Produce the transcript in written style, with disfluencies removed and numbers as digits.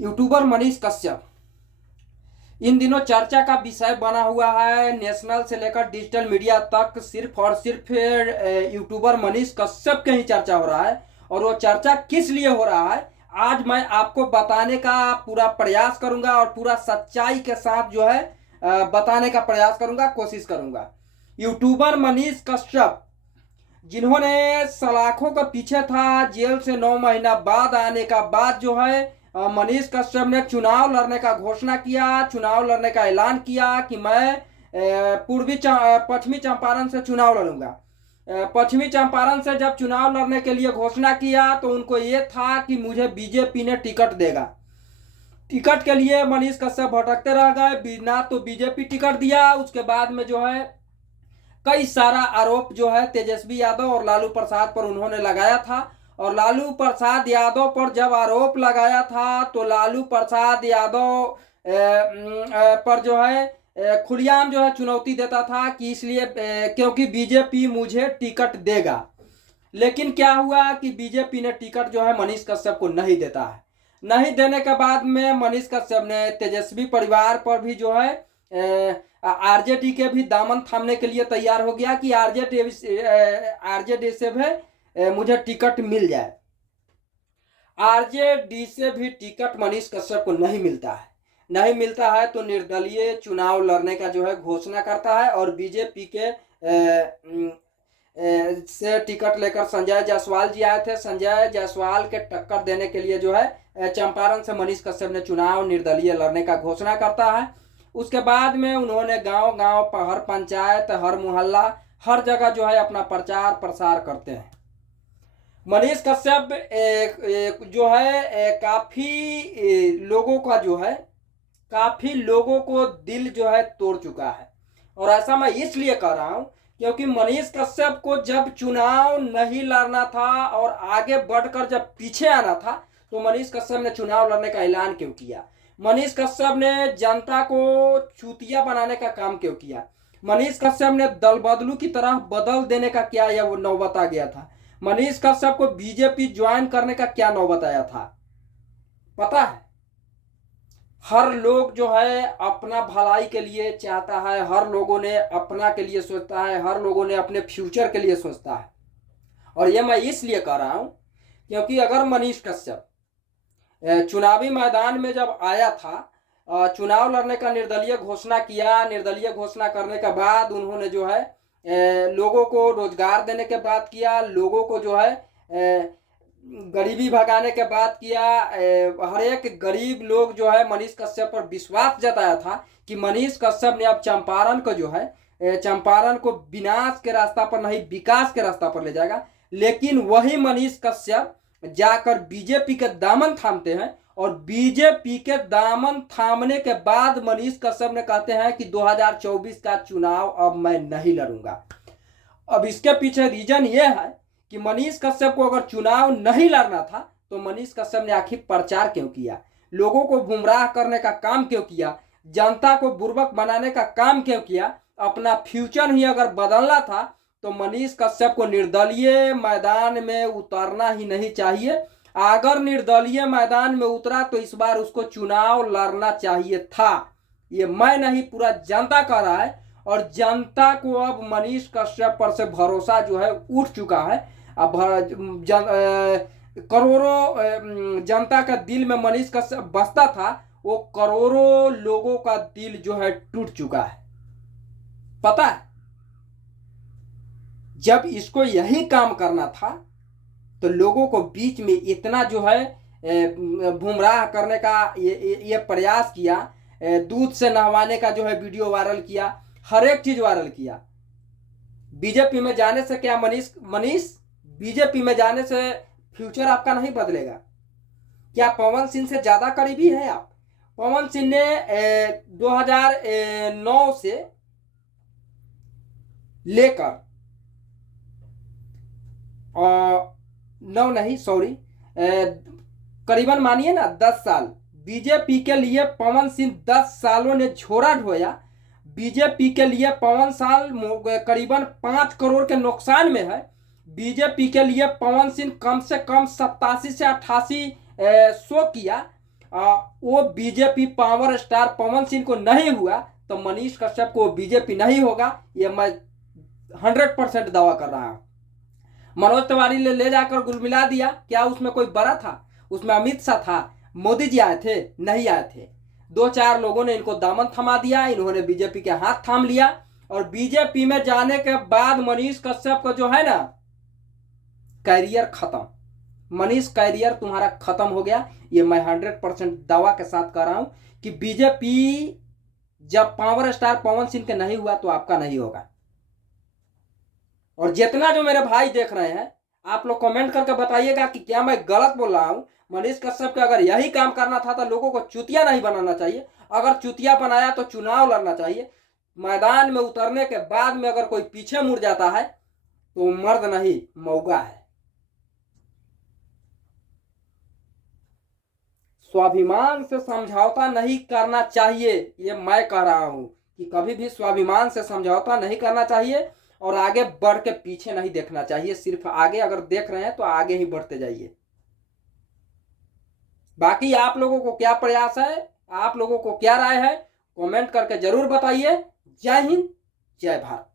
YouTuber Manish Kashyap इन दिनों चर्चा का विषय बना हुआ है। नेशनल से लेकर डिजिटल मीडिया तक सिर्फ और सिर्फ यूट्यूबर मनीष कश्यप के ही चर्चा हो रहा है। और वो चर्चा किस लिए हो रहा है आज मैं आपको बताने का पूरा प्रयास करूंगा और पूरा सच्चाई के साथ जो है बताने का प्रयास करूंगा, कोशिश करूंगा। यूट्यूबर मनीष कश्यप जिन्होंने सलाखों का पीछे था, जेल से 9 महीना बाद आने का बाद जो है मनीष कश्यप ने चुनाव लड़ने का घोषणा किया, चुनाव लड़ने का ऐलान किया कि मैं पश्चिमी चंपारण से चुनाव लड़ूंगा। पश्चिमी चंपारण से जब चुनाव लड़ने के लिए घोषणा किया तो उनको ये था कि मुझे बीजेपी ने टिकट देगा। टिकट के लिए मनीष कश्यप भटकते रह गए, ना तो बीजेपी टिकट दिया। उसके बाद में जो है कई सारा आरोप जो है तेजस्वी यादव और लालू प्रसाद पर उन्होंने लगाया था। और लालू प्रसाद यादव पर जब आरोप लगाया था तो लालू प्रसाद यादव पर जो है खुलेआम जो है चुनौती देता था कि इसलिए क्योंकि बीजेपी मुझे टिकट देगा। लेकिन क्या हुआ कि बीजेपी ने टिकट जो है मनीष कश्यप को नहीं देता है। नहीं देने के बाद में मनीष कश्यप ने तेजस्वी परिवार पर भी जो है आरजेडी के भी दामन थामने के लिए तैयार हो गया कि आरजेडी से भी मुझे टिकट मिल जाए। आरजेडी से भी टिकट मनीष कश्यप को नहीं मिलता है। नहीं मिलता है तो निर्दलीय चुनाव लड़ने का जो है घोषणा करता है और बीजेपी के से टिकट लेकर संजय जायसवाल जी आए थे। संजय जायसवाल के टक्कर देने के लिए जो है चंपारण से मनीष कश्यप ने चुनाव निर्दलीय लड़ने का घोषणा करता है। उसके बाद में उन्होंने गांव गांव हर पंचायत, हर मोहल्ला, हर जगह जो है अपना प्रचार प्रसार करते हैं। मनीष कश्यप जो है काफी लोगों का जो है काफी लोगों को दिल जो है तोड़ चुका है। और ऐसा मैं इसलिए कह रहा हूं क्योंकि मनीष कश्यप को जब चुनाव नहीं लड़ना था और आगे बढ़कर जब पीछे आना था तो मनीष कश्यप ने चुनाव लड़ने का ऐलान क्यों किया? मनीष कश्यप ने जनता को चूतिया बनाने का काम क्यों किया? मनीष कश्यप ने दल बदलू की तरह बदल देने का क्या यह वो नौबत आ गया था? मनीष कश्यप को बीजेपी ज्वाइन करने का क्या नौबत आया था? पता है, हर लोग जो है अपना भलाई के लिए चाहता है, हर लोगों ने अपना के लिए सोचता है, हर लोगों ने अपने फ्यूचर के लिए सोचता है। और ये मैं इसलिए कह रहा हूं क्योंकि अगर मनीष कश्यप चुनावी मैदान में जब आया था, चुनाव लड़ने का निर्दलीय घोषणा किया, निर्दलीय घोषणा करने के बाद उन्होंने जो है लोगों को रोजगार देने के बात किया, लोगों को जो है गरीबी भगाने के बात किया। हर एक गरीब लोग जो है मनीष कश्यप पर विश्वास जताया था कि मनीष कश्यप ने अब चंपारण को जो है चंपारण को विनाश के रास्ता पर नहीं विकास के रास्ता पर ले जाएगा। लेकिन वही मनीष कश्यप जाकर बीजेपी के दामन थामते हैं और बीजेपी के दामन थामने के बाद मनीष कश्यप ने कहते हैं कि 2024 का चुनाव अब मैं नहीं लड़ूंगा। अब इसके पीछे रीजन ये है कि मनीष कश्यप को अगर चुनाव नहीं लड़ना था तो मनीष कश्यप ने आखिर प्रचार क्यों किया? लोगों को गुमराह करने का काम क्यों किया? जनता को बुर्बक बनाने का काम क्यों किया? अपना फ्यूचर ही अगर बदलना था तो मनीष कश्यप को निर्दलीय मैदान में उतरना ही नहीं चाहिए। अगर निर्दलीय मैदान में उतरा तो इस बार उसको चुनाव लड़ना चाहिए था। ये मैं नहीं, पूरा जनता कह रहा है। और जनता को अब मनीष कश्यप पर से भरोसा जो है उठ चुका है। अब करोड़ों जनता का दिल में मनीष कश्यप बसता था, वो करोड़ों लोगों का दिल जो है टूट चुका है। पता है, जब इसको यही काम करना था तो लोगों को बीच में इतना जो है गुमराह करने का ये प्रयास किया, दूध से नहवाने का जो है वीडियो वायरल किया, हर एक चीज वायरल किया। बीजेपी में जाने से क्या मनीष बीजेपी में जाने से फ्यूचर आपका नहीं बदलेगा? क्या पवन सिंह से ज्यादा करीबी है आप? पवन सिंह ने 2009 से लेकर 9 नहीं सॉरी करीबन मानिए ना 10 साल बीजेपी के लिए पवन सिंह 10 सालों ने झोरा ढोया। बीजेपी के लिए पवन साल करीबन 5 करोड़ के नुकसान में है। बीजेपी के लिए पवन सिंह कम से कम 87 से 88 शो किया। वो BJP power star Pawan Singh को नहीं हुआ तो मनीष कश्यप को बीजेपी नहीं होगा, ये मैं 100% दावा कर रहा हूं। मनोज तिवारी ने ले जाकर गुलमिला दिया, क्या उसमें कोई बड़ा था? उसमें अमित शाह था, मोदी जी आए थे? नहीं आए थे। 2-4 लोगों ने इनको दामन थमा दिया, इन्होंने बीजेपी के हाथ थाम लिया और बीजेपी में जाने के बाद मनीष कश्यप का जो है ना कैरियर खत्म। मनीष कैरियर तुम्हारा खत्म हो गया, ये मैं 100% दावा के साथ कर रहा हूं कि बीजेपी जब पावर स्टार पवन सिंह के नहीं हुआ तो आपका नहीं होगा। और जितना जो मेरे भाई देख रहे हैं, आप लोग कमेंट करके बताइएगा कि क्या मैं गलत बोल रहा हूं। मनीष कश्यप का अगर यही काम करना था तो लोगों को चुतिया नहीं बनाना चाहिए, अगर चुतिया बनाया तो चुनाव लड़ना चाहिए। मैदान में उतरने के बाद में अगर कोई पीछे मुड़ जाता है तो मर्द नहीं मौगा है। स्वाभिमान से समझौता नहीं करना चाहिए, ये मैं कह रहा हूं कि कभी भी स्वाभिमान से समझौता नहीं करना चाहिए और आगे बढ़ के पीछे नहीं देखना चाहिए। सिर्फ आगे अगर देख रहे हैं तो आगे ही बढ़ते जाइए। बाकी आप लोगों को क्या प्रयास है, आप लोगों को क्या राय है, कमेंट करके जरूर बताइए। जय हिंद, जय भारत।